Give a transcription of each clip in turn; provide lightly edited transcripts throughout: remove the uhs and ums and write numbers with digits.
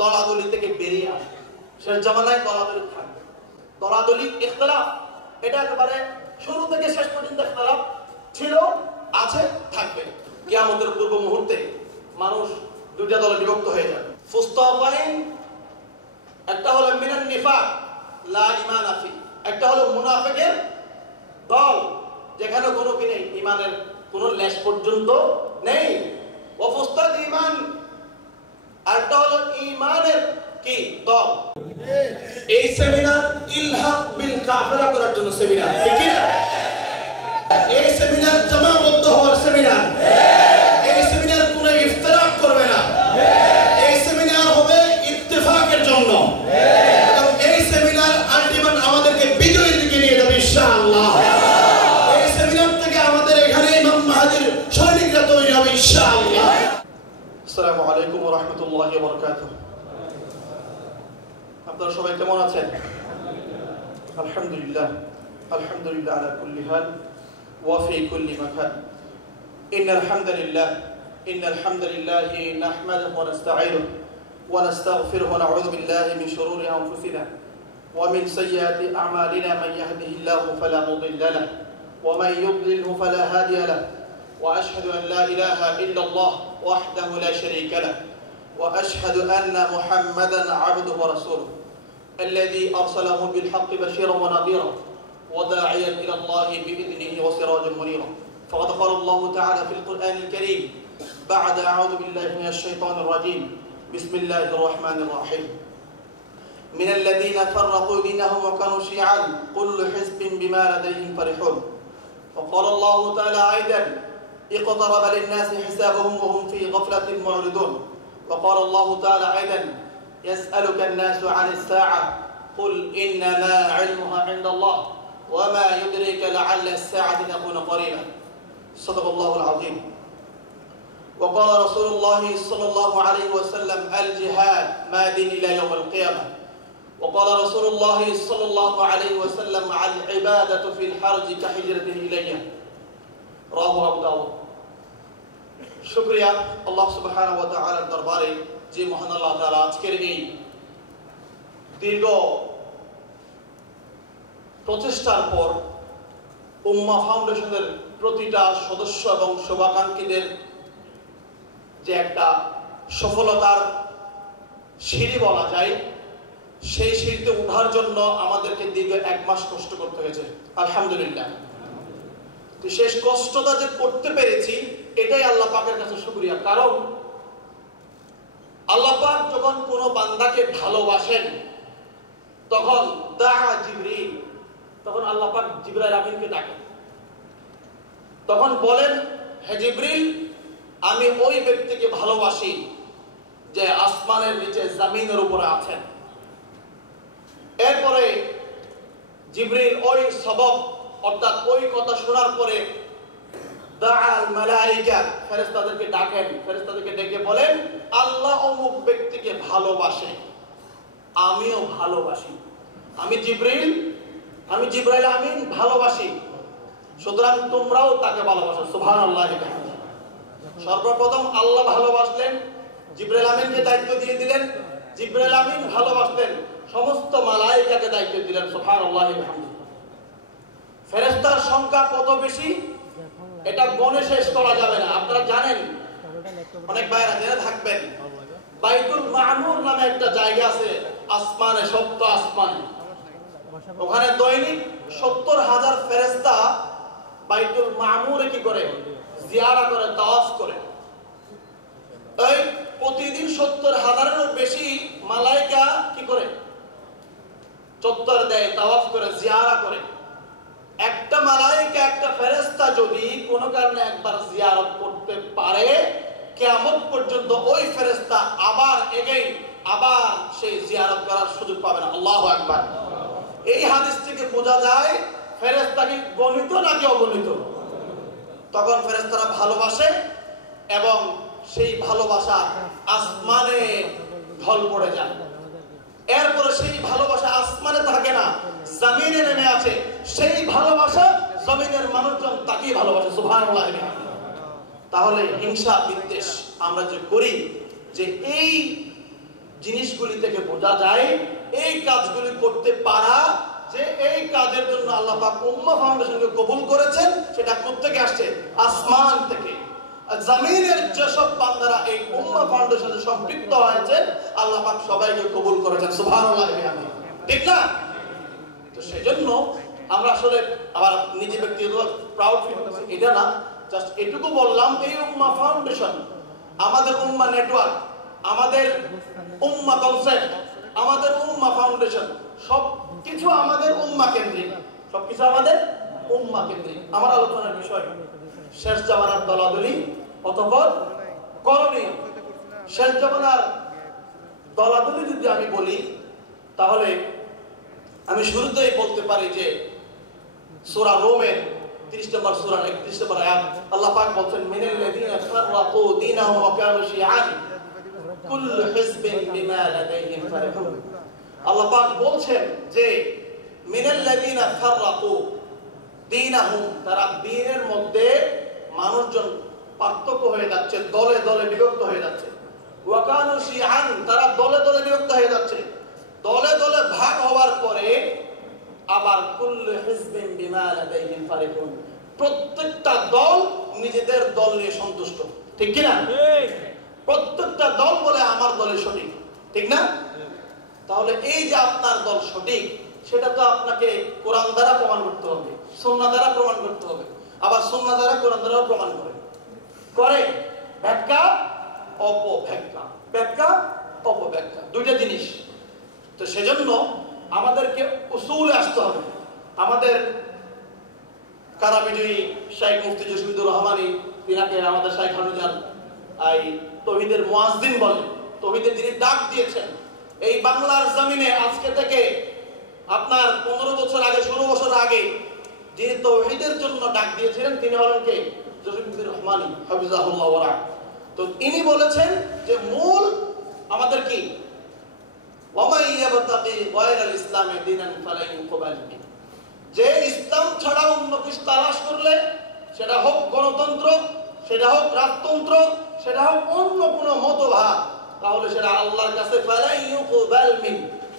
দলাদলি থেকে বেরিয়ে আসবে। শেষ জামানায় দলাদলি থাকবে, দলাদলি ইখতিলাফ, এটা একেবারে শুরু থেকে শেষ পর্যন্ত ইখতিলাফ ছিল, আছে, থাকবে। কিয়ামতের পূর্ব মুহূর্তে মানুষ দুইটা দলে বিভক্ত হয়ে যাবে। ফুস্তাফাইন, একটা হলো মিনান নিফাক লা ঈমান ফি, একটা হলো মুনাফিকের দল যেখানে কোনো কি নেই, ঈমানের কোনো লেশ পর্যন্ত নেই। ওয়া ফুস্তাদ ঈমান, আরেকটা হলো ঈমানের কি দল। এই সেমিনার ইলহাক বিল কাফেরা করার জন্য সেমিনার, ঠিক না? এই সেমিনার জামাবদ্ধ হওয়ার সেমিনার। এই সেমিনার কোনো ইফতিরাক করবে না, এই সেমিনার হবে ইত্তেফাকের জন্য। এবং এই সেমিনার আলটিমেট আমাদেরকে বিজয়ের দিকে নিয়ে যাবে ইনশাআল্লাহ। এই সেমিনার থেকে আমাদের এখানে ইমাম মাহদির সৈনিকরা তৈরি হবে ইনশাআল্লাহ। আসসালামু আলাইকুম ওয়া রাহমাতুল্লাহি ওয়া বারাকাতুহু। আপনারা সবাই কেমন আছেন? আলহামদুলিল্লাহ, আলহামদুলিল্লাহ আলা কুল্লি হাল ওয়া ফি কুল্লি মাকান। ইন্নাল হামদালিল্লাহ, ইন্নাল হামদালিল্লাহি নাহমাদুহু ওয়া নাস্তাঈনুহু ওয়া নাস্তাগফিরুহু ওয়া নাউযু বিল্লাহি মিন শুরুরি আনফুসিনা ওয়া মিন সাইয়্যাতি আ'মালিনা মান ইয়াহদিহিল্লাহু ফালা মুদিল্লা লাহু ওয়া মান ইউদ্লিলহু ফালা হাদিয়া লাহু ওয়া আশহাদু আন লা ইলাহা ইল্লাল্লাহ ওয়াহদাহু লা শারীকা লাহু ওয়া আশহাদু আন্না মুহাম্মাদান আবদুহু ওয়া রাসূলুহু الذي أرسله بالحق بشيرا ونذيرا وداعيا إلى الله بإذنه وسراجا منيرا. فقد قال الله تعالى في القرآن الكريم بعد أعوذ بالله من الشيطان الرجيم بسم الله الرحمن الرحيم من الذين فرقوا دينهم وكانوا شيعا كل حزب بما لديهم فرحون. وقال الله تعالى أيضا اقترب للناس حسابهم وهم في غفلة معرضون. وقال الله تعالى أيضا يسألك الناس عن الساعة قل إنما علمها عند الله وما يدريك لعل الساعة تكون قريبا. صدق الله العظيم. وقال رسول الله صلى الله عليه وسلم الجهاد ماد إلى يوم القيامة. وقال رسول الله صلى الله عليه وسلم العبادة في الحرج كحجرة إلي. رواه أبو داود. শুকরিয়া আল্লাহ সুবহানাহু ওয়া তাআলার দরবারে যে মহান আল্লাহ তাআলা আজকের এই দীর্ঘ প্রচেষ্টার পর উম্মাহ ফাউন্ডেশনের প্রতিটা সদস্য এবং শুভাকাঙ্ক্ষীদের যে একটা সফলতার সিঁড়ি বলা যায়, সেই সিঁড়িতে ওঠার জন্য আমাদেরকে দীর্ঘ 1 মাস কষ্ট করতে হয়েছে। আলহামদুলিল্লাহ, শেষ কষ্টটা যে করতে পেরেছি এটাই আল্লাহ পাকের কাছে শুকরিয়া। কারণ আল্লাহ পাক যখন কোনো বান্দাকে ভালোবাসেন তখন দাআ জিবরিল, তখন আল্লাহ পাক জিবরাইল আমিনকে ডাকেন, তখন বলেন হে জিবরিল আমি ওই ব্যক্তিকে ভালোবাসি যে আসমানের নিচে জমিনের উপরে আছেন। এরপরে জিবরিল ওই সবব অর্থাৎ ওই কথা শোনার পরে দাআল মালায়েকা ফেরেশতাদেরকে ডাকেন, ফেরেশতাদেরকে ডেকে বলেন আল্লাহ অমুক ব্যক্তিকে ভালোবাসে, আমিও ভালোবাসি, আমি জিবরাইল আমিন ভালোবাসি, সুতরাং তোমরাও তাকে ভালোবাসো। সুবহানাল্লাহ। সর্বপ্রথম আল্লাহ ভালোবাসলেন, জিবরাইল আমিনকে দায়িত্ব দিয়ে দিলেন, জিবরাইল আমিন ভালোবাসলেন, সমস্ত মালায়েকাকে দায়িত্ব দিলেন। সুবহানাল্লাহ। ফেরেশতার সংখ্যা কত বেশি এটা গণে শেষ করা যাবে না। আপনারা জানেন, অনেক ভাইরা জেনে থাকবেন, বাইতুল মামুর নামে একটা জায়গা আছে আসমানে, সপ্ত আসমানে। ওখানে দৈনিক 70,000 ফেরেশতা বাইতুল মামুরে কি করে জিয়ারা করে, তাওয়াফ করে। এই প্রতিদিন 70,000-এরও বেশি মালায়েকা কি করে চত্বর দেয়, তাওয়াফ করে, জিয়ারা করে। একটা মালায়েকা একটা ফেরেশতা যদি কোনো কারণে একবার জিয়ারত করতে পারে, কিয়ামত পর্যন্ত ওই ফেরেশতা আবার আবার সেই জিয়ারত করার সুযোগ পাবে না। আল্লাহু আকবার। এই হাদিস থেকে বোঝা যায় ফেরেশতা কি গণিত নাকি অগণিত। তখন ফেরেশতারা ভালোবাসে এবং সেই ভালোবাসা আসমানে ঢল পড়ে যায়। এরপরে সেই ভালোবাসা আসমানে থাকে না, জমিনে নেমে আছে। সেই ভালোবাসা জমিনের মানুষজন তাকেই ভালোবাসে। সুবহানাল্লাহ। তাহলে হিংসা বিদ্বেষ আমরা যে করি, যে এই জিনিসগুলি থেকে বোঝা যায় এই কাজগুলি করতে পারা, যে এই কাজের জন্য আল্লাহ পাক উম্মাহ ফাউন্ডেশনকে কবুল করেছেন, সেটা কোথা থেকে আসছে? আসমান থেকে। জমিনের যেসব বান্দারা এই উম্মাহ ফাউন্ডেশনে সম্পৃক্ত হয়েছে, আল্লাহ পাক সবাইকে কবুল করেছেন। সুবহানাল্লাহ। ঠিক না? তো সেজন্য আমরা আসলে আবার নিজে ব্যক্তিগত প্রাউড ফিল করছি, এটা না, জাস্ট এটুকু বললাম, এই উম্মাহ ফাউন্ডেশন, আমাদের উম্মাহ নেটওয়ার্ক, আমাদের উম্মাহ কনসেপ্ট, আমাদের উম্মাহ ফাউন্ডেশন সবকিছু আমাদের উম্মাহ কেন্দ্রিক, সবকিছু আমাদের উম্মাহ কেন্দ্রিক। আমার আলোচনার বিষয় শেষ জামানার দলাদলি অতঃপর করণীয়। শেষ জামানার দলাদলি যদি আমি বলি, তাহলে আমি শুরুতেই বলতে পারি যে সূরা রোমের 30 নম্বর সূরা 31 নম্বর আয়াত আল্লাহ পাক বলেন, মিনাল্লাযীনা ফাররাকু দীনাহুম ওয়া কানু শিয়াআন কুল্লু হিজবিন বিমা লাদাইহিম ফারহুন। আল্লাহ পাক বলছেন যে মিনাল্লাযীনা ফাররাকু দীনাহুম, তারা দ্বীনের মধ্যে মানুষজন পার্থক্য হয়ে যাচ্ছে, দলে দলে বিভক্ত হয়ে যাচ্ছে। ওয়া কানু শিয়াআন, তারা দলে দলে বিভক্ত হয়ে যাচ্ছে। দলে দলে ভাগ হওয়ার পরে আবার কুল্লু হিজবিন বিমা লাদাইহিম ফারিহুন, প্রত্যেকটা দল নিজেদের দল নিয়ে সন্তুষ্ট। ঠিক কি না? ঠিক। প্রত্যেকটা দল বলে আমার দলই সঠিক। ঠিক না? তাহলে এই যে আপনার দল সঠিক, সেটা তো আপনাকে কোরআন দ্বারা প্রমাণ করতে হবে, সুন্নাহ দ্বারা প্রমাণ করতে হবে। আবার সুন্নাহ দ্বারা কোরআন দ্বারাও প্রমাণ করে ব্যাখ্যা অপব্যাখ্যা, ব্যাখ্যা অপব্যাখ্যা, দুইটা জিনিস। তো সেজন্য আমাদেরকে উসুলে আসতে হবে। আমাদের কারা বিজয়ী শাইখ মুফতি জসিমুদ্দুর রহমানী, তিনাকে আমাদের শাইখ হানুজান এই তৌহিদের মুয়াজ্জিন বলে, তৌহিদের যিনি ডাক দিয়েছেন এই বাংলার জমিনে। আজকে থেকে আপনার 15 বছর আগে, 16 বছর আগে যিনি তৌহিদের জন্য ডাক দিয়েছিলেন, তিনি হলেন কে? জসিমুদ্দুর রহমানী হাফিজাহুল্লাহ ওয়া রাহ। তো ইনি বলেছেন যে মূল আমাদের কি, যে ইসলাম ছাড়া অন্য কিছু তালাশ করলে, সেটা হোক গণতন্ত্র, সেটা হোক রাজতন্ত্র, সেটা হোক অন্য কোনো মতবাদ, তাহলে সেটা আল্লাহর কাছে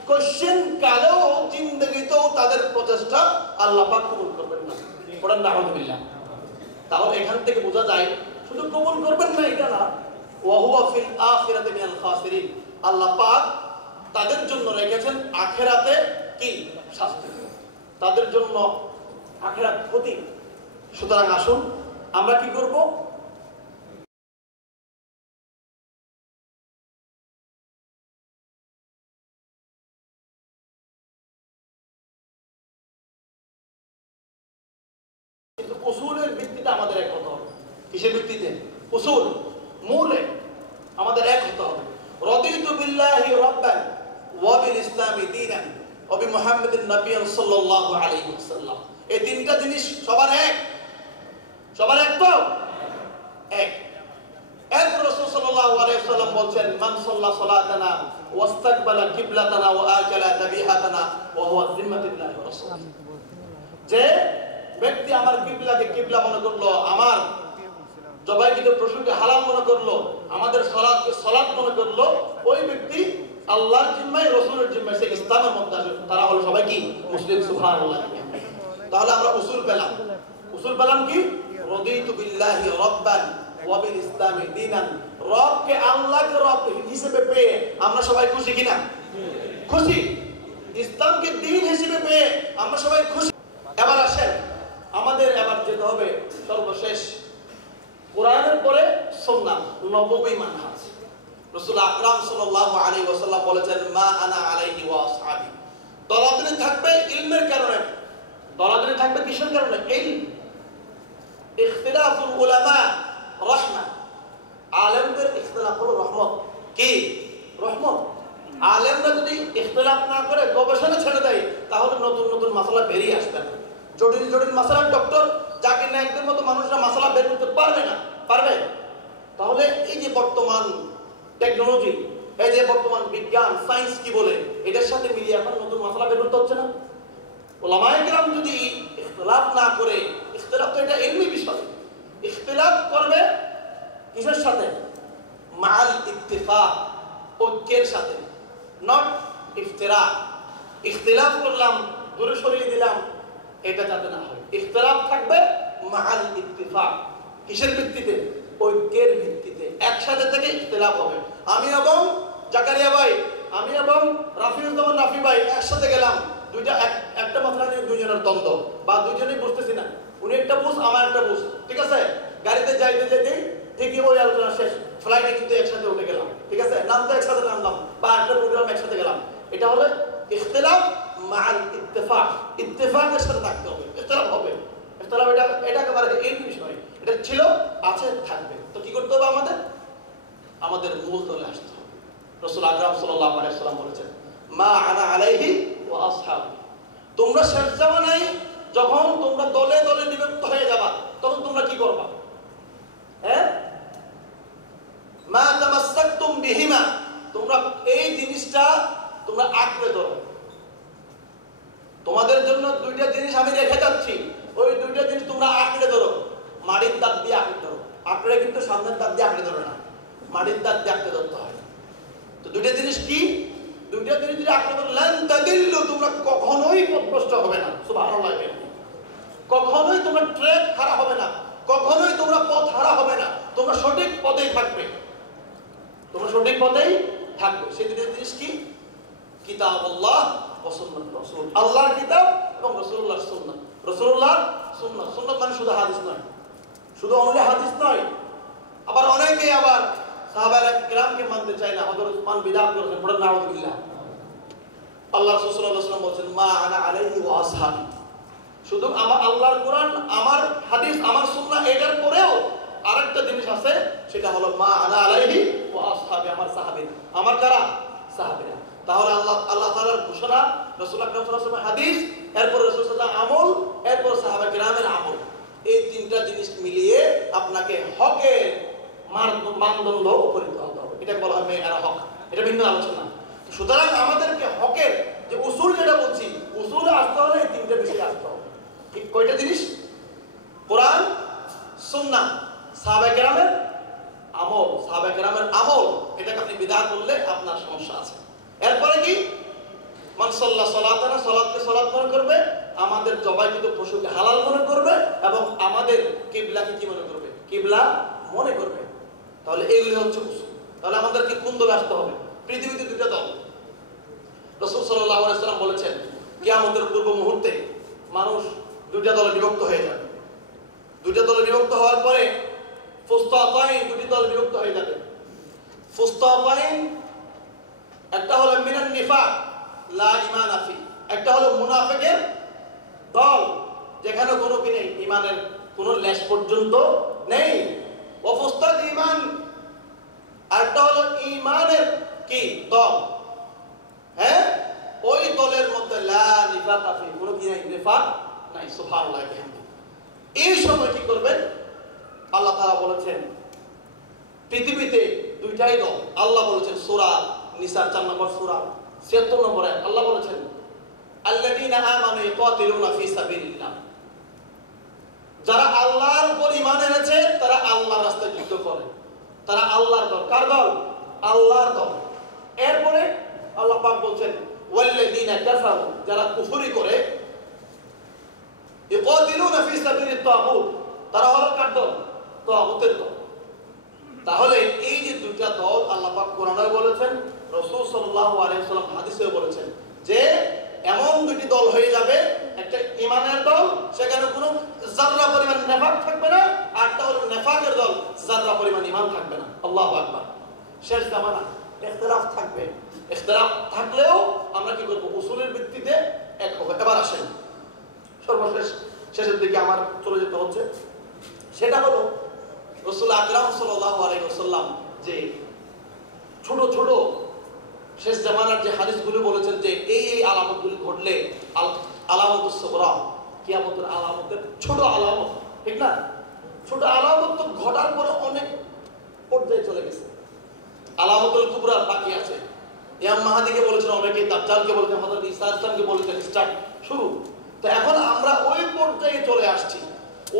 কোশ্চেন কালেও জিন্দেগিতেও তাদের প্রচেষ্টা আল্লাহ পাক কবুল করবেন না। পড়েন না আলহামদুলিল্লাহ। তাহলে এখান থেকে বোঝা যায় শুধু কবুল করবেন না এটা না, ওয়া হুয়া ফিল আখিরাতি মিনাল খাসিরিন, আল্লাহ পাক তাদের জন্য রেখেছেন আখিরাতে কি শাস্তি, তাদের জন্য আখিরাত ক্ষতি। সুতরাং আসুন আমরা কি করব, কিন্তু উসুলের ভিত্তিতে আমাদের এক হতে হবে। কিসের ভিত্তিতে? উসুল, মূলে আমাদের এক হতে হবে। রাদিতু বিল্লাহি রাব্বান ওয়া বিল ইসলামি দীনান ওয়া বিমুহাম্মাদিন নাবিয়্যান সাল্লাল্লাহু আলাইহি ওয়াসাল্লাম। এই তিনটা জিনিস সবার এক, সবার এক তো এক। এরপর রাসূল সাল্লাল্লাহু আলাইহি ওয়াসাল্লাম বলেন, মান সাল্লা সালাতানা ওয়াস্তাকবালা কিবলাতানা ওয়া আকালা যাবিহাতানা ওয়া হুয়া জিম্মাতুল্লাহি ওয়া রাসূল। যে ব্যক্তি আমার কিবলাকে কিবলা মনে করলো, আমার জবাইকৃত পশুকে হালাল মনে করলো, আমাদের সালাতকে সালাত মনে করলো, ওই ব্যক্তি আল্লাহর জিম্মায়, রাসূলের জিম্মায়, সে ইসলামের মধ্যে আসে। তারা হলো সবাই কি মুসলিম। সুবহানাল্লাহ। তাহলে আমরা উসুল পেলাম। উসুল পেলাম কি? রাদিতু বিল্লাহি রাব্বান ওয়া বিল ইসলামি দীনান। রবকে, আল্লাহকে রব হিসেবে পেয়ে আমরা সবাই খুশি কিনা? খুশি। ইসলামকে দ্বীন হিসেবে পেয়ে আমরা সবাই খুশি। এবার আসেন, আমাদের এবার যেতে হবে সর্বশেষ কোরআনের পরে সুন্নাহ, নববী মানহাজ। রাসূল আকরাম সাল্লাল্লাহু আলাইহি ওয়াসাল্লাম বলেছেন, মা আনা আলাইহি ওয়া আসহাবি। দলাদলি থাকবে ইলমের কারণে, দলাদলি থাকবে কিসের কারণে? ইলম। ইখতিলাফুল উলামা রাহমা, আলেমদের ইখতিলাফ হলো রহমত। কি? রহমত। আলেমরা যদি ইখতিলাফ না করে গবেষণা ছেড়ে দেয়, তাহলে নতুন নতুন মাসালা বেরিয়ে আসবে না। জটিল জটিল মাসালা ডক্টর জাকির নায়েকদের মতো মানুষরা মাসালা বের করতে পারবে না। পারবে? তাহলে এই যে বর্তমান টেকনোলজি, এই যে বর্তমান বিজ্ঞান, সায়েন্স কি বলে, এটার সাথে মিলিয়ে এখন নতুন মাসালা বের করতে হচ্ছে না। উলামায়ে কেরাম যদি ইখতিলাফ না করে, ইখতিলাফ তো এটা ইলমি বিষয়, ইখতিলাফ করবে কিসের সাথে? মাআল ইত্তিফাক, ঐক্যের সাথে। নট ইফতিরা। ইখতিলাফ করলাম, দূরে সরিয়ে দিলাম, এটা যাতে না হয়। ইখতিলাফ থাকবে মাআল ইত্তিফাক। কিসের ভিত্তিতে? ঐক্যের ভিত্তিতে। একসাথে থেকে ইখতিলাফ হবে। আমি এবং জাকারিয়া ভাই, আমি এবং রাফিউজ্জামান রাফি ভাই একসাথে গেলাম, একটা মাত্রা নিয়ে দুইজনের দ্বন্দ্ব, বা দুইজনেই বুঝতেছি না, উনি একটা বুঝ আমার একটা বুঝ, ঠিক আছে, গাড়িতে যাইতে যেতেই ঠিকই ওই আলোচনা শেষ, ফ্লাইটে কিন্তু একসাথে উঠে গেলাম, ঠিক আছে, নামতে একসাথে নামলাম, বা একটা প্রোগ্রাম একসাথে গেলাম। এটা হলো ইখতিলাফ মাআল ইত্তিফাক। ইত্তিফাকের সাথে থাকতে হবে, ইখতিলাফ হবে। ইখতিলাফ এটা একেবারে এই বিষয়, এটা ছিল, আছে, থাকবে। তো কি করতে হবে? আমাদের মূল দলে আসতে হবে। রাসূল আকরাম সাল্লাল্লাহু আলাইহি ওয়াসাল্লাম বলেছেন, মা আনা আলাইহি ওয়া আসহাবি। তোমরা শেষ জামানায় যখন তোমরা দলে দলে বিভক্ত হয়ে যাবা, তখন তোমরা কি করবা? মা তামাসসাকতুম বিহিমা, তোমরা এই জিনিসটা তোমরা আঁকড়ে ধরো। তোমাদের জন্য দুইটা জিনিস আমি রেখে যাচ্ছি, ওই দুইটা জিনিস তোমরা আঁকড়ে ধরো। মাটির দাঁত দিয়ে আঁকড়ে ধরো। আঁকড়ে কিন্তু সামনের দাঁত দিয়ে আঁকড়ে ধরে না, মাটির দাঁত দিয়ে আঁকড়ে ধরতে হয়। তো দুইটা জিনিস কি? দুইটা জিনিস যদি আঁকড়ে ধরো, লান তাদিল্লু, তোমরা কখনোই পথভ্রষ্ট হবে না। সুবহানাল্লাহ। কখনোই তোমরা ট্র্যাক হারা হবে না, কখনোই তোমরা পথ হারা হবে না, তোমরা সঠিক পথেই থাকবে, তোমরা সঠিক পথেই থাকবে। সেই দুটো জিনিস কি? কিতাবুল্লাহ ওয়া সুন্নাত রাসূল। আল্লাহর কিতাব এবং রাসূলুল্লাহর সুন্নাত। রাসূলুল্লাহর সুন্নাত, সুন্নাত মানে শুধু হাদিস নয়, শুধু অনলি হাদিস নয়। আবার অনেকেই আবার সাহাবায়ে কিরামকে মানতে চায় না। হযরত উসমান বিদআত করেছেন, পড়েন নাউযুবিল্লাহ। আল্লাহ রাসূল সাল্লাল্লাহু আলাইহি ওয়াসাল্লাম বলেন, মা আনা আলাইহি ওয়া আসহাবি। শুধু আমার আল্লাহর কোরআন, আমার হাদিস, আমার সুন্নাহ, এটার পরেও আরেকটা জিনিস আছে, সেটা হলো মা আনা আলাইহি ওয়া আসহাবি, আমার সাহাবীরা। আমার কারা? সাহাবীরা। তাহলে আল্লাহ তাআলার ঘোষণা, রাসূল আকরাম সাল্লাল্লাহু আলাইহি ওয়াসাল্লাম হাদিস, এরপর রাসূল সাল্লাল্লাহু আলাইহি আমল, এরপর সাহাবা কিরামের আমল। এই তিনটা জিনিস মিলিয়ে আপনাকে হকের মানদণ্ড উপনীত হতে হবে। এটা বলা হয় মেয়েরা হক, এটা ভিন্ন আলোচনা। সুতরাং আমাদেরকে হকের যে উসুল, যেটা বলছি, উসুলে আসতে হলে এই তিনটা বিষয়ে আসতে হবে। ঠিক কয়টা জিনিস? কোরআন, সুন্নাহ, সাহাবা কিরামের আমল। সাহাবা কিরামের আমল, এটাকে আপনি বিদআত করলে আপনার সমস্যা আছে। এরপরে কি? মান সাল্লা সালাতানা, সালাতকে সালাত মনে করবে, আমাদের জবাইকৃত পশুকে হালাল মনে করবে, এবং আমাদের কিবলাকে কি মনে করবে? কিবলা মনে করবে। তাহলে এইগুলি হচ্ছে উসুল। তাহলে আমাদেরকে কোন দলে আসতে হবে? পৃথিবীতে দুইটা দল। রাসূল সাল্লাল্লাহু আলাইহি ওয়াসাল্লাম বলেছেন, কিয়ামতের পূর্ব মুহূর্তে মানুষ দুইটা দলে বিভক্ত হয়ে যাবে। দুইটা দলে বিভক্ত হওয়ার পরে ফুস্তাতাইন, দুটি দল বিভক্ত হয়ে যাবে। ফুস্তাতাইন, একটা হলো মিনান নিফাক লা ঈমানা ফি, একটা হলো মুনাফিকের দল, যেখানে কোনো কি নেই, ঈমানের কোনো লেশ পর্যন্ত নেই। ওয়া ফুস্তাত ঈমান, আরেকটা হলো ঈমানের কি দল, হ্যাঁ, ওই দলের মধ্যে লা নিফাকা ফি, কোনো কি নাই, নিফাক নাই। সুবহানাল্লাহ। এই সময় কি করবেন? আল্লাহ তাআলা বলেছেন পৃথিবীতে দুইটাই দল। আল্লাহ বলেছেন সূরা নিসার 4 নম্বর সূরা 76 নম্বর আয়াত, আল্লাহ বলেছেন, আল্লাযীনা আমানু ইয়াকাতিলুনা ফি সাবিলিল্লাহ, যারা আল্লাহর উপর ঈমান এনেছে তারা আল্লাহর রাস্তায় যুদ্ধ করে। তারা আল্লাহর দল। কার দল? আল্লাহর দল। এরপরে আল্লাহ পাক বলছেন, ওয়াল্লাযীনা কাফারু, যারা কুফরি করে, ইয়াকাতিলুনা ফি সাবিলিত তাগুত, তারা হলো কার দল? তাগুতের দল। তাহলে এই যে দুইটা দল আল্লাহ পাক কোরআনে বলেছেন, রাসূল সাল্লাল্লাহু আলাইহি ওয়াসাল্লাম হাদিসেও বলেছেন যে এমন দুটি দল হয়ে যাবে, একটা ঈমানের দল, সেখানে কোনো যাররা পরিমাণ নেফাক থাকবে না, আর একটা হলো নেফাকের দল, যাররা পরিমাণ ঈমান থাকবে না। আল্লাহু আকবার। শেষ জামানা ইখতিলাফ থাকবে। ইখতিলাফ থাকলেও আমরা কি করব? উসুলের ভিত্তিতে এক হবে। এবার আসেন সর্বশেষ, শেষের দিকে আমার চলে যেতে হচ্ছে। সেটা হলো রাসূল আকরাম সাল্লাল্লাহু আলাইহি ওয়াসাল্লাম যে ছোট ছোট শেষ জামানার যে হাদিসগুলো বলেছেন যে এই এই আলামতগুলি ঘটলে, আলামতুস সুগরা, কিয়ামতের আলামতের ছোট আলামত, ঠিক না? ছোট আলামত তো ঘটার পরে অনেক পর্যায়ে চলে গেছে। আলামতুল কুবরা বাকি আছে। ইমাম মাহদিকে বলেছেন অনেকে, দাজ্জালকে বলেছেন, হযরত ঈসা আলাইহিস সালামকে বলেছেন স্টার্ট শুরু। তো এখন আমরা ওই পর্যায়ে চলে আসছি।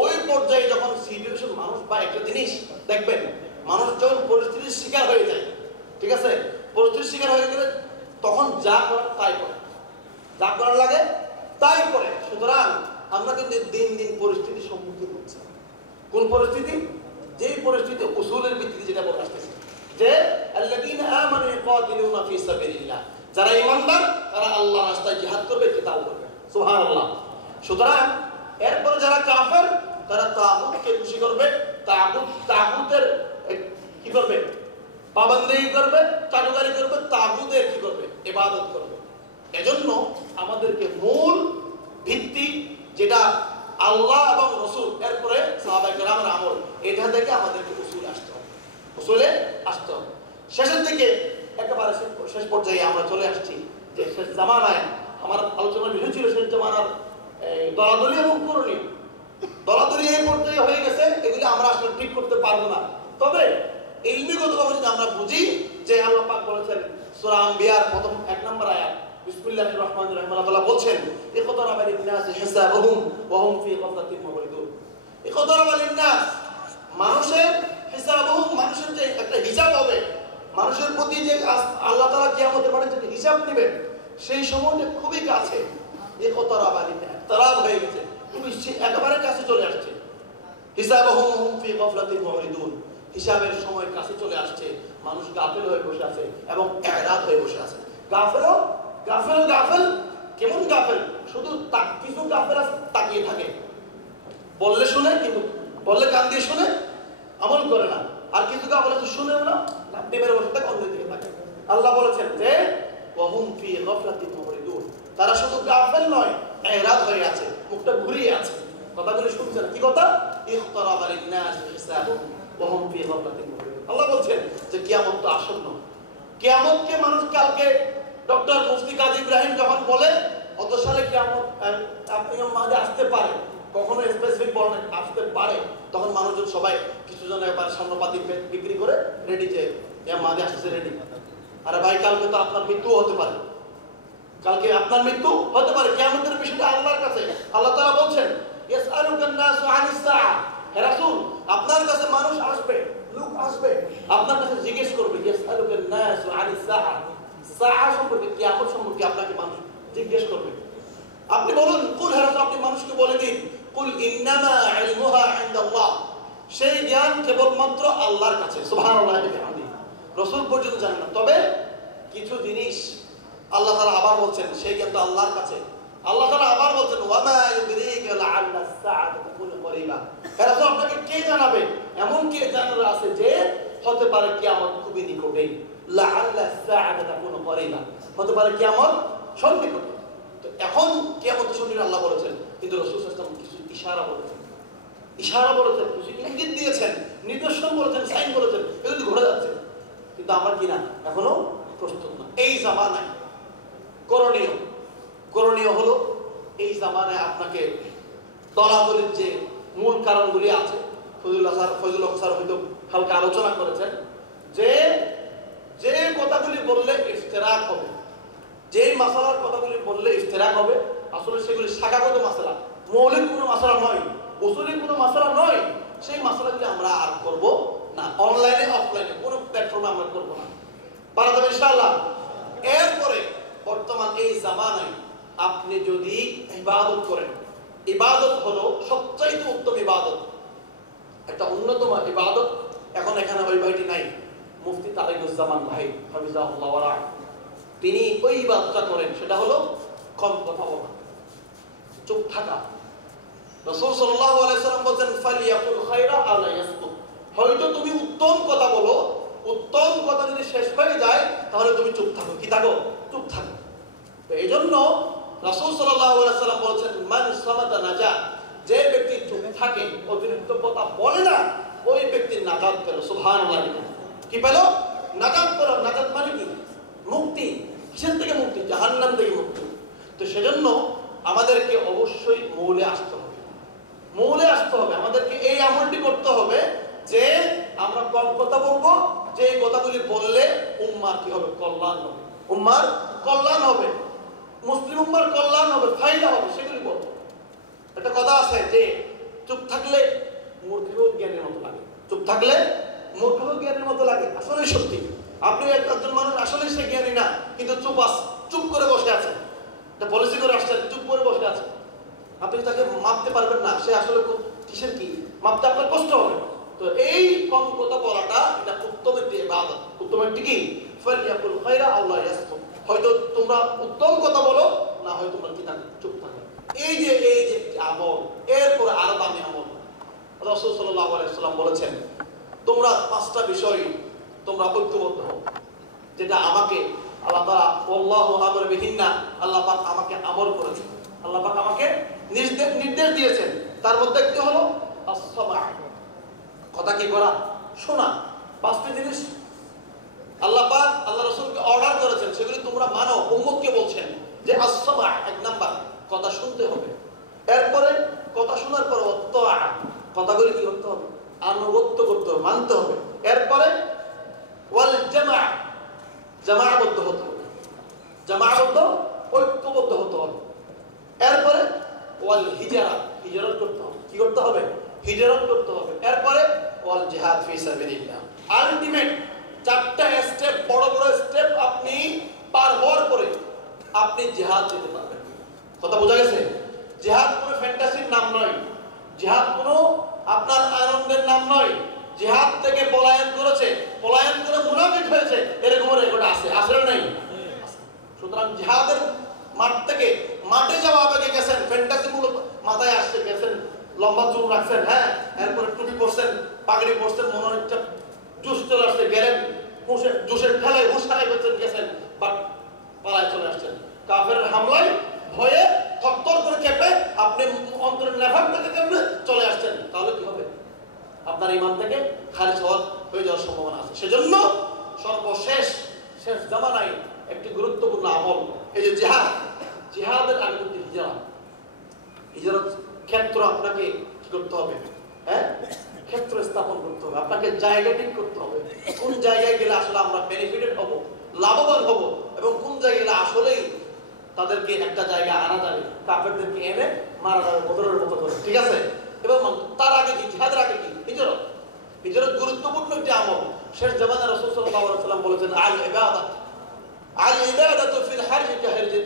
ওই পর্যায়ে যখন সিচুয়েশন, মানুষ বা একটা জিনিস দেখবেন, মানুষ যখন পরিস্থিতির শিকার হয়ে যায়, ঠিক আছে, পরিস্থিতির শিকার হয়ে গেলে তখন যা করার তাই করে, যা করার লাগে তাই করে। সুতরাং আমরা কিন্তু দিন দিন পরিস্থিতির সম্মুখীন হচ্ছি। কোন পরিস্থিতি? যেই পরিস্থিতি উসুলের ভিত্তিতে যেটা বলে আসতেছে যে আল্লাযীনা আমানু ইয়াকাতিলুনা ফি সাবিলিল্লাহ, যারা ঈমানদার তারা আল্লাহর রাস্তায় জিহাদ করবে, কিতাল করবে। সুবহানাল্লাহ। সুতরাং এরপরে যারা কাফের তারা তাগুতকে খুশি করবে, তাগুতের কি করবে? পাবন্দি করবে, চাটুকারি করবে, তাগুতের কি করবে? ইবাদত করবে। এজন্য আমাদেরকে মূল ভিত্তি যেটা আল্লাহ এবং রাসূল, এরপরে সাহাবায়ে কেরামের আমল, এটা থেকে আমাদেরকে উসুলে আসতে হবে, উসুলে আসতে হবে। শেষের দিকে একেবারে শেষ পর্যায়ে আমরা চলে আসছি যে শেষ জামানায় আমার আলোচনার বিষয় ছিল শেষ জামানার দলাদলি এবং করণীয়। দলাদলি এই পর্যায়ে হয়ে গেছে, এগুলি আমরা আসলে ঠিক করতে পারবো না। তবে ইলমিগতভাবে যদি আমরা বুঝি যে আল্লাহ পাক বলেছেন সূরা আম্বিয়ার প্রথম 1 নম্বর আয়াত, বিসমিল্লাহির রহমানির রহিম, আল্লাহ তাআলা বলছেন ইকতারাবা লিন-নাসি হিসাবুহুম ওয়া হুম ফি গাফলাতিন মুরিদুন। ইকতারাবা লিন-নাস, মানুষের হিসাবুহুম, মানুষের যে একটা হিসাব হবে, মানুষের প্রতি যে আল্লাহ তাআলা কিয়ামতের মাঠে যে হিসাব নেবেন, সেই সময়টা খুবই কাছে। ইকতারাবা লিন-নাস, তারাব হয়ে গেছে, খুবই একেবারে কাছে চলে আসছে। হিসাবুহুম হুম ফি গাফলাতিন মুরিদুন, হিসাবের সময় কাছে চলে আসছে, মানুষ গাফেল হয়ে বসে আছে এবং ইরাদ হয়ে বসে আছে। গাফেল কেমন গাফেল? শুধু কিছু গাফেল তাকিয়ে থাকে, বললে শুনে, কিন্তু বললে কান দিয়ে শুনে, আমল করে না। আর কিছু গাফেল আছে শুনেও না, লাফতে মেরে বসে থাকে, অন্য দিকে থাকে। আল্লাহ বলেছেন যে ওয়াহুম ফি গাফলাতিন মুরিদুন, তারা শুধু গাফেল নয়, ইরাদ হয়ে আছে, মুখটা ঘুরিয়ে আছে, কথাগুলো শুনছে না। কি কথা? ইখতারাবা লিন-নাস হিসাবুহুম ওয়া হুম ফি গাফলাতিন মুরিদুন। আল্লাহ বলছেন যে কিয়ামত তো আসন্ন। কিয়ামতকে মানুষ কালকে ডক্টর মুফতি কাজী ইব্রাহিম যখন বলে অত সালে কিয়ামত ইমাম মাহদী আসতে পারে, কখনো স্পেসিফিক বলেন আসতে পারে, তখন মানুষজন সবাই কিছুজন এবার স্বর্ণপাতি বিক্রি করে রেডি, যে ইমাম মাহদী আসছে রেডি। আরে ভাই, কালকে তো আপনার মৃত্যু হতে পারে, কালকে আপনার মৃত্যু হতে পারে। কিয়ামতের বিষয়টা আল্লাহর কাছে। আল্লাহ তাআলা বলছেন ইয়াসআলুকান নাসু আনিস সাআ, হে রাসূল, আপনার কাছে মানুষ আসবে, লোক আসবে, আপনার কাছে জিজ্ঞেস করবে ইয়াসআলুকান নাসু আনিস সাআ, সাআ সম্পর্কে, কিয়ামত সম্পর্কে আপনাকে মানুষ জিজ্ঞেস করবে। আপনি বলুন, কুল, হে রাসূল, আপনি মানুষকে বলে দিন, কুল ইন্নামা ইলমুহা ইনদাল্লাহ, সেই জ্ঞান কেবলমাত্র আল্লাহর কাছে। সুবহানাল্লাহি ওয়া বিহামদিহি, রাসূল পর্যন্ত জানেন না। তবে কিছু জিনিস আল্লাহ তাআলা আবার বলছেন সেই জ্ঞান তো আল্লাহর কাছে। আল্লাহ তাআলা আবার বলছেন ওয়ামা ইউদরিকা লাআল্লা আস-সাআতা তাকুনু করিবা, হে রাসূল, আপনাকে কে জানাবে? এমন কে জানার আছে যে হতে পারে কিয়ামত খুবই নিকটেই। লাআল্লা আস-সাআতা তাকুনু করিবা, হতে পারে কিয়ামত সন্নিকটে। তো এখন কিয়ামত সন্নিকটে আল্লাহ বলেছেন, কিন্তু রাসূল সাল্লাল্লাহু আলাইহি ওয়াসাল্লাম কিছু ইশারা বলেছেন, কিছু ইঙ্গিত দিয়েছেন, নিদর্শন বলেছেন, সাইন বলেছেন, এগুলো ঘটে যাচ্ছে, কিন্তু আমরা কি না এখনো প্রস্তুত না। এই জামানায় করণীয় হলো, এই জামানায় আপনাকে দলাদলির যে মূল কারণগুলি আছে, ফজলুল হক স্যার হয়তো হালকা আলোচনা করেছেন, যে কথাগুলি বললে ইফতিরাক হবে, যেই মাসালার কথাগুলি বললে ইফতিরাক হবে, আসলে সেগুলি শাখাগত মাসালা, মৌলিক কোনো মাসালা নয়, উসুলি কোনো মাসালা নয়। সেই মাসালাগুলি আমরা আর করব না, অনলাইনে অফলাইনে কোনো প্ল্যাটফর্মে আমরা করব না। পারা যাবে ইনশাআল্লাহ। এরপরে বর্তমান এই জামানায় আপনি যদি ইবাদত করেন, ইবাদত হলো সবচাইতে উত্তম ইবাদত, একটা অন্যতম ইবাদত। এখন এখানে ওই ভাইটি নাই, মুফতি তারিকুজ্জামান ভাই হাফিজাহুল্লাহ ওয়া রাহ, তিনি ওই ইবাদতটা করেন, সেটা হলো কম কথা বলা, চুপ থাকা। রাসূল সাল্লাল্লাহু আলাইহি সাল্লাম বলেন ফালিয়াকুল খায়রা আও লা ইয়াসকুত, হয়তো তুমি উত্তম কথা বলো, উত্তম কথা যদি শেষ হয়ে যায় তাহলে তুমি চুপ থাকো। কি থাকো? চুপ থাকো। তো এইজন্য রাসূল সাল্লাল্লাহু আলাইহি সাল্লাম বলেছেন মান সামাতা নাজা, যে ব্যক্তি চুপ থাকে, অতিরিক্ত কথা বলে না, ওই ব্যক্তির নাজাত পেল। সুবহানাল্লাহ। কি পেল? নাজাত পেল। নাজাত মানে কি? মুক্তি। কিসের থেকে মুক্তি? জাহান্নাম থেকে মুক্তি। তো সেজন্য আমাদেরকে অবশ্যই মৌলে আসতে হবে, আমাদেরকে এই আমলটি করতে হবে যে আমরা কম কথা বলবো, যে কথাগুলি বললে উম্মার কি হবে? কল্যাণ হবে, উম্মার কল্যাণ হবে, মুসলিম উম্মার কল্যাণ হবে, ফায়দা হবে, সেগুলি বলবো। একটা কথা আছে যে চুপ থাকলে মূর্খেও জ্ঞানের মতো লাগে, আসলে সত্যি। আপনি একজন মানুষ আসলে সে জ্ঞানী না, কিন্তু চুপ করে বসে আছে, একটা পলিসি করে আসছে, চুপ করে বসে আছে, আপনি তাকে মাপতে পারবেন না সে আসলে কিসের কি, মাপতে আপনার কষ্ট হবে। তো এই কম কথা বলাটা এটা উত্তম একটি ইবাদত, উত্তম একটি কি ফালিয়াকুল খায়রা আও লা ইয়াসকুত, হয়তো তোমরা উত্তম কথা বলো, না হয় তোমরা কি থাকো, চুপ থাকো। এই যে আমল, এরপরে আরো দামি আমল রাসূল সাল্লাল্লাহু আলাইহি ওয়াসাল্লাম বলেছেন, তোমরা 5টা বিষয় তোমরা ঐক্যবদ্ধ হও, যেটা আমাকে আল্লাহ তাআলা আল্লাহু আমর বিহিন্না, আল্লাহ পাক আমাকে আমল করেছেন, আল্লাহ পাক আমাকে নির্দেশ দিয়েছেন। তার মধ্যে একটি হলো as-সামা, কথা কি করা, শোনা। 5টি জিনিস আল্লাহ পাক আল্লাহ রাসূলকে অর্ডার করেছেন, সেগুলি তোমরা মানো। উম্মতকে বলছেন যে as-সামা, 1 নাম্বার কথা শুনতে হবে। এরপরে কথা শোনার পর ওয়াত্তাআ, কথাগুলি কি করতে হবে, আনুগত্য করতে হবে, মানতে হবে। এরপরে ওয়াল জামা, জামাআবদ্ধ হতে হবে, জামাআবদ্ধ ঐক্যবদ্ধ হতে হবে। এরপরে ওয়াল হিজরা, হিজরত করতে হবে, কি করতে হবে, হিজরত করতে হবে। এরপরে ওয়াল জিহাদ ফি সাবিলিল্লাহ। আলটিমেট 4টা স্টেপ, বড় বড় স্টেপ আপনি পার হওয়ার পরে আপনি জিহাদ যেতে পারবেন। কথা বোঝা গেছে? জিহাদ কোনো ফ্যান্টাসির নাম নয়, জিহাদ কোনো আপনার আনন্দের নাম নয়। জিহাদ থেকে পলায়ন করেছে, পলায়ন করে মুনাফিক হয়েছে, এরকম রেকর্ড আছে, আসলে নাই? সুতরাং জিহাদের মাঠ থেকে মাঠে যাওয়া আগে গেছেন, ফ্যান্টাসি মূলত মাথায় আসছে, গেছেন, লম্বা চুল রাখছেন, হ্যাঁ, এরপরে টুপি পরছেন, পাগড়ি পরছেন, মনে হচ্ছে জুস চলে আসছে, গেলেন জুসের ঠেলায় হুঁশারাই হচ্ছেন, গেছেন, বাট পালায় চলে আসছেন। কাফের হামলায় ভয়ে থরথর করে কেঁপে আপনি অন্তরের নেফাক থেকে কেঁপে চলে আসছেন, তাহলে কি হবে? আপনার ঈমান থেকে খারিজ হয়ে যাওয়ার সম্ভাবনা আছে। সেজন্য সর্বশেষ জামানায় একটি গুরুত্বপূর্ণ আমল এই যে জিহাদ। জিহাদের আগে কিন্তু হিজরত ক্ষেত্র আপনাকে কি করতে হবে, হ্যাঁ, ক্ষেত্র স্থাপন করতে হবে, আপনাকে জায়গা ঠিক করতে হবে। কোন জায়গায় গেলে আসলে আমরা বেনিফিটেড হব, লাভবান হব, এবং কোন জায়গায় গেলে আসলেই তাদেরকে একটা জায়গা আনা যাবে, কাফেরদেরকে এনে মারা যাবে বদরের মতো করে, ঠিক আছে? এবং তার আগে কি, জিহাদের আগে কি, হিজরত। হিজরত গুরুত্বপূর্ণ একটি আমল। শেষ জামানায় রাসূল সাল্লাল্লাহু আলাইহি ওয়াসাল্লাম বলেছেন, আল ইবাদাতু ফিল হারজি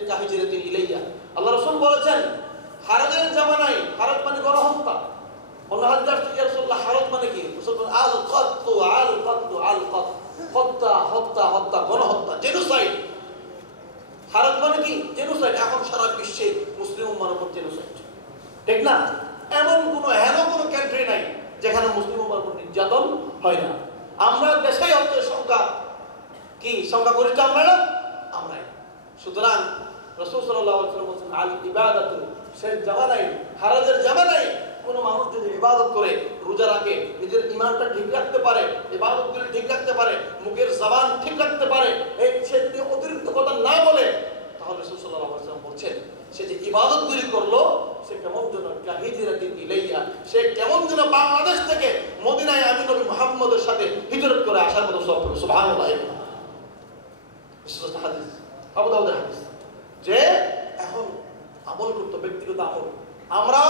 কাহিজরাতি ইলাইয়া। আল্লাহ রাসূল বলেছেন, হারাজের জামানায়, হারাজ মানে গণহত্যা। অন্য হাদিসে আসছে, ইয়া রাসূলুল্লাহ, হারাজ মানে কি? রাসূল বলেন, আল কতু, হত্যা, গণহত্যা, জেনোসাইড। হারাজ মানে কি? জেনোসাইড। এখন সারা বিশ্বে মুসলিম উম্মাহর উপর জেনোসাইড, ঠিক না? এমন কোনো কান্ট্রি নাই যেখানে মুসলিম উম্মাহর উপর নির্যাতন হয় না। আমরা দেশেই সংখ্যা গরিষ্ঠ আমরাই। সুতরাং রাসূল সাল্লাল্লাহু আলাইহি ওয়াসাল্লাম বলেছেন, আল ইবাদাতু, শেষ জামানায়, হারাজের জামানায় কোন মানুষ যদি ইবাদত করে, রোজা রাখে, নিজের ঈমানটা ঠিক রাখতে পারে, ইবাদতগুলি ঠিক রাখতে পারে, মুখের জবান ঠিক রাখতে পারে, সে যদি অতিরিক্ত কথা না বলে, তাহলে রাসূল সাল্লাল্লাহু আলাইহি ওয়াসাল্লাম বলছেন, সে যে ইবাদতগুলি করলো, সে কেমন যেন কাহিজরাতি ইলাইয়া, সে কেমন যেন বাংলাদেশ থেকে মদিনায় আমি নবী মুহাম্মদের সাথে হিজরত করে আসার মতো সওয়াব পাবে। সুবহানাল্লাহ। হাদিস, আবু দাউদের হাদিস, যে এখন আমল করতে, ব্যক্তিগত আমল। আমরা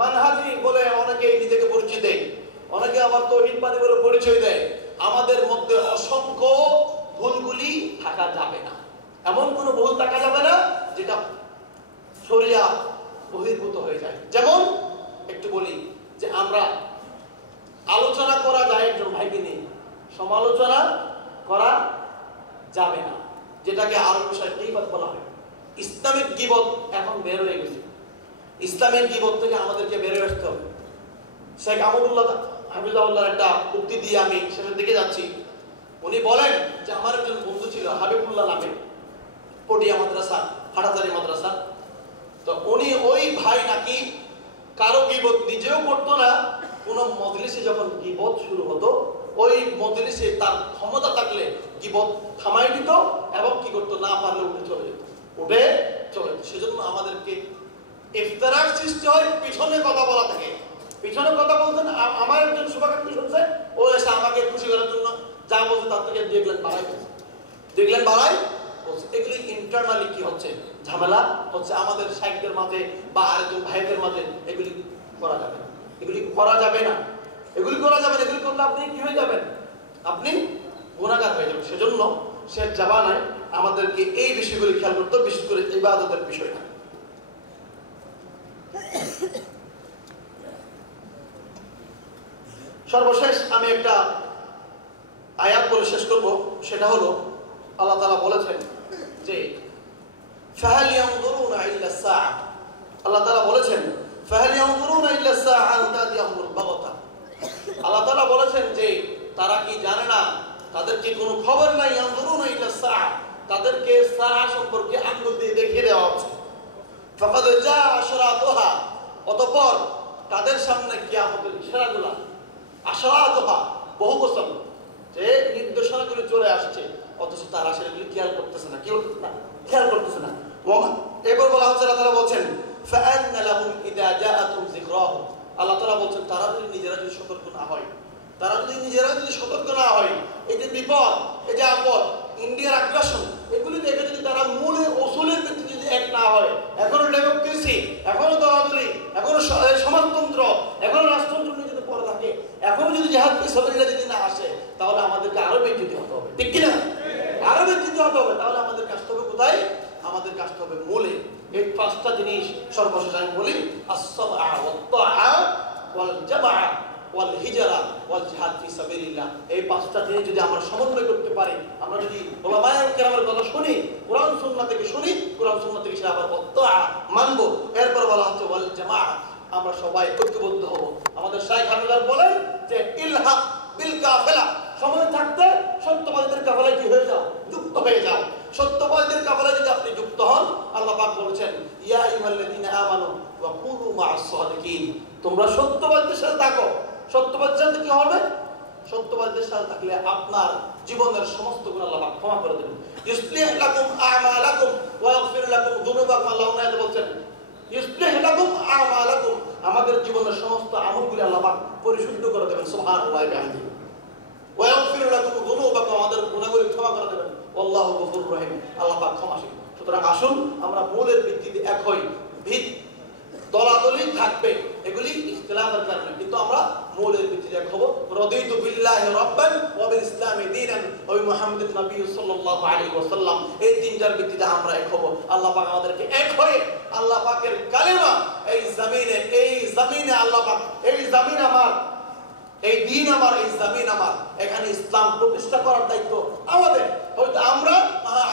মানহাজি বলে অনেকে নিজেকে পরিচয় দেয়, অনেকে আবার তাওহীদবাদী বলে পরিচয় দেয়। আমাদের মধ্যে অসংখ্য ভুলগুলি থাকা যাবে না, এমন কোনো ভুল থাকা যাবে না যেটা শরিয়া বহির্ভূত হয়ে যায়। যেমন একটু বলি যে আমরা আলোচনা করা যায় একজন ভাইকে নিয়ে, সমালোচনা করা যাবে না, যেটাকে আরবি ভাষায় গীবত বলা হয়। ইসলামিক গীবত এখন বের হয়ে গেছে, ইসলামিক গীবত থেকে আমাদেরকে বের হয়ে আসতে হবে। শেখ আহমদুল্লাহ হাফিজাহুল্লাহর একটা উক্তি দিয়ে আমি শেষের দিকে যাচ্ছি। উনি বলেন যে আমার একজন বন্ধু ছিল হাবিবুল্লাহ নামে, পটিয়া মাদ্রাসা, হাটাজারি মাদ্রাসা। তো উনি, ওই ভাই নাকি কারো গীবত নিজেও করতো না, কোন মজলিসে যখন গীবত শুরু হতো, ওই মজলিসে তার ক্ষমতা থাকলে গীবত থামাই দিত, এবং কি করতো, না পারলে উঠে চলে যেত। সেজন্য আমাদেরকে ইফতিরার সৃষ্টি হয় পিছনে কথা বলা থেকে। পিছনে কথা বলছেন, আমার একজন শুভাকাঙ্ক্ষী শুনছে, ও এসে আমাকে খুশি করার জন্য যা বলছে তার থেকে দেখলেন বাড়াই বলছে। এগুলি ইন্টারনালি কি হচ্ছে, ঝামেলা হচ্ছে আমাদের শাইখদের মাঝে বা আরেকজন ভাইদের মাঝে। এগুলি করা যাবে না, এগুলি করলে আপনি কি হয়ে যাবেন? আপনি গুনাহগার হয়ে যাবে। সেজন্য শেষ জামানায় আমাদেরকে এই বিষয়গুলি খেয়াল করতে হবে, বিশেষ করে ইবাদতের বিষয়টা। সর্বশেষ আমি একটা আয়াত বলে শেষ করব, সেটা হলো আল্লাহ তাআলা বলেছেন যে ফাহাল ইয়ানজুরুনা ইল্লা সাআ, আল্লাহ তাআলা বলেছেন ফাহাল ইয়ানজুরুনা ইল্লা সাআ আন তাতিয়াহুমুল বাগতা। আল্লাহ তাআলা বলেছেন যে তারা কি জানে না, তাদের কি কোনো খবর নাই, ইয়ানজুরুনা ইল্লা সাআ, তাদেরকে সাআ সম্পর্কে আঙ্গুল দিয়ে দেখিয়ে দেওয়া হচ্ছে। ফাকাদ জাআ আশরাতুহা, অতঃপর তাদের সামনে কিয়ামতের ইশারাগুলো, আশরাতুহা বহু বচন, যে নির্দেশনাগুলি চলে আসছে, অথচ তারা সেগুলি খেয়াল করতেছে না। কি করতেছে না? খেয়াল করতেছে না। এবার বলা হচ্ছে, আল্লাহ তাআলা বলছেন ফাআন্না লাহুম ইযা জাআতুম যিকরাহুম, আল্লাহ তাআলা বলছেন তারা যদি নিজেরা যদি সতর্ক না হয়, তারা যদি নিজেরা যদি সতর্ক না হয়, এই যে বিপদ, এই যে আপদ, ইন্ডিয়ার আগ্রাসন, এগুলি দেখে যদি তারা মূলে ওসুলের ভিত্তিতে যদি এক না হয়, এখনো ডেমোক্রেসি, এখনো দলাদলি, এখনো সমাজতন্ত্র, এখনো রাষ্ট্রতন্ত্র নিয়ে যদি পড়ে থাকে, এখনো যদি জিহাদ ফি সাবিলিল্লাহ যদি না আসে, তাহলে আমাদেরকে আরো বিচ্যুতি হতে হবে। ঠিক কিনা? আরো বিচ্যুতি হতে হবে। তাহলে আমাদের কাজটা হবে কোথায়? আমাদের কাজটা হবে মূলে। এই পাঁচটা জিনিস সর্বশেষ আমি বলি, আস-সামআ ওয়াত-তাআ ওয়াল জামাআ ওয়াল হিজরা ওয়াল জিহাদ ফি সাবিলিল্লাহ। এই পাঁচটা জিনিস যদি আমরা সমন্বয় করতে পারি, আমরা যদি উলামায়ে কেরামের কথা শুনি, কোরআন সুন্নাহ থেকে শুনি, কোরআন সুন্নাহ থেকে সেটা আবার ওয়াত-তাআ মানব, এরপর বলা হচ্ছে ওয়াল জামাআ, আমরা সবাই ঐক্যবদ্ধ হব। আমাদের শাইখ হামিদার বলেন যে ইলহাক বিল কাফেলা, সময় থাকতে সত্যবাদীদের কাফেলায় কি হয়ে যাও, যুক্ত হয়ে যাও। সত্যবাদীদের কাফেলায় যদি আপনি যুক্ত হন, আল্লাহ পাক বলেছেন ইয়া আইয়ুহাল্লাযীনা আমানু ওয়া কুনু মা'আস সাদিকিন, তোমরা সত্যবাদীদের সাথে থাকো। সত্যবাদীদের সাথে কি হবে? সত্যবাদীদের সাথে থাকলে আপনার জীবনের সমস্ত গুনাহ আল্লাহ পাক ক্ষমা করে দেবেন। ইসলিহ লাকুম আ'মালাকুম ওয়া ইয়াগফির লাকুম যুনুবাকুম, আল্লাহ উনাইতে বলছেন ইসলিহ লাকুম আ'মালাকুম, আমাদের জীবনের সমস্ত আমলগুলি আল্লাহ পাক পরিশুদ্ধ করে দেবেন। সুবহানাল্লাহি ওয়া বিহামদিহি ওয়া ইয়াগফির লাকুম যুনুবাকুম, আমাদের গুনাহগুলি ক্ষমা করে দেবেন। আল্লাহু গফুরুর রহিম, আল্লাহ পাক ক্ষমাশীল। সুতরাং আসুন আমরা মূলের ভিত্তিতে এক হই। দলাদলি থাকবে, এগুলি ইখতিলাফের কারণে, কিন্তু আমরা মূলের ভিত্তিতে এক হব। রাদিতু বিল্লাহি রাব্বান ওয়া বিল ইসলামি দীনান ওয়া মুহাম্মাদিন নবী সাল্লাল্লাহু আলাইহি ওয়াসাল্লাম, এই তিনটার ভিত্তিতে আমরা এক হব। আল্লাহ পাক আমাদেরকে এক হয়ে আল্লাহ পাকের কালেমা এই জমিনে আল্লাহ পাক, এই জমিন আমার, এই দিন আমার, এই জমিন আমার, এখানে ইসলাম প্রতিষ্ঠা করার দায়িত্ব আমাদের। হয়তো আমরা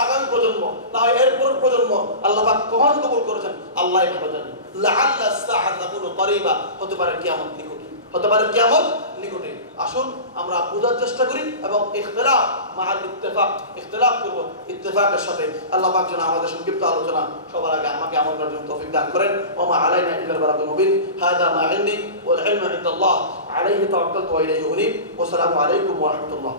আগামী প্রজন্ম, না হয় এরপর প্রজন্ম, আল্লাহ পাক কখন কবুল করেছেন আল্লাহই ভালো জানেন। লাআল্লা সাআত তাকুনু করিবা, হতে পারে কিয়ামত নিকটে, হতে পারে কিয়ামত নিকটে। আসুন আমরা বোঝার চেষ্টা করি এবং ইখতিলাফ মাআল ইত্তেফাক, ইখতিলাফ করব ইত্তেফাকের সাথে। আল্লাহ পাক যেন আমাদের সংক্ষিপ্ত আলোচনা সবার আগে আমাকে আমল করার জন্য তৌফিক দান করেন। ওয়া মা আলাইনা ইল্লাল বালাগুল মুবিন। হাযা মা ইনদি ওয়াল ইলমু ইনদাল্লাহ, আলাইহি তাওয়াক্কালতু ওয়া ইলাইহি উনীব। ওয়া আসসালামু আলাইকুম ওয়া রাহমাতুল্লাহ।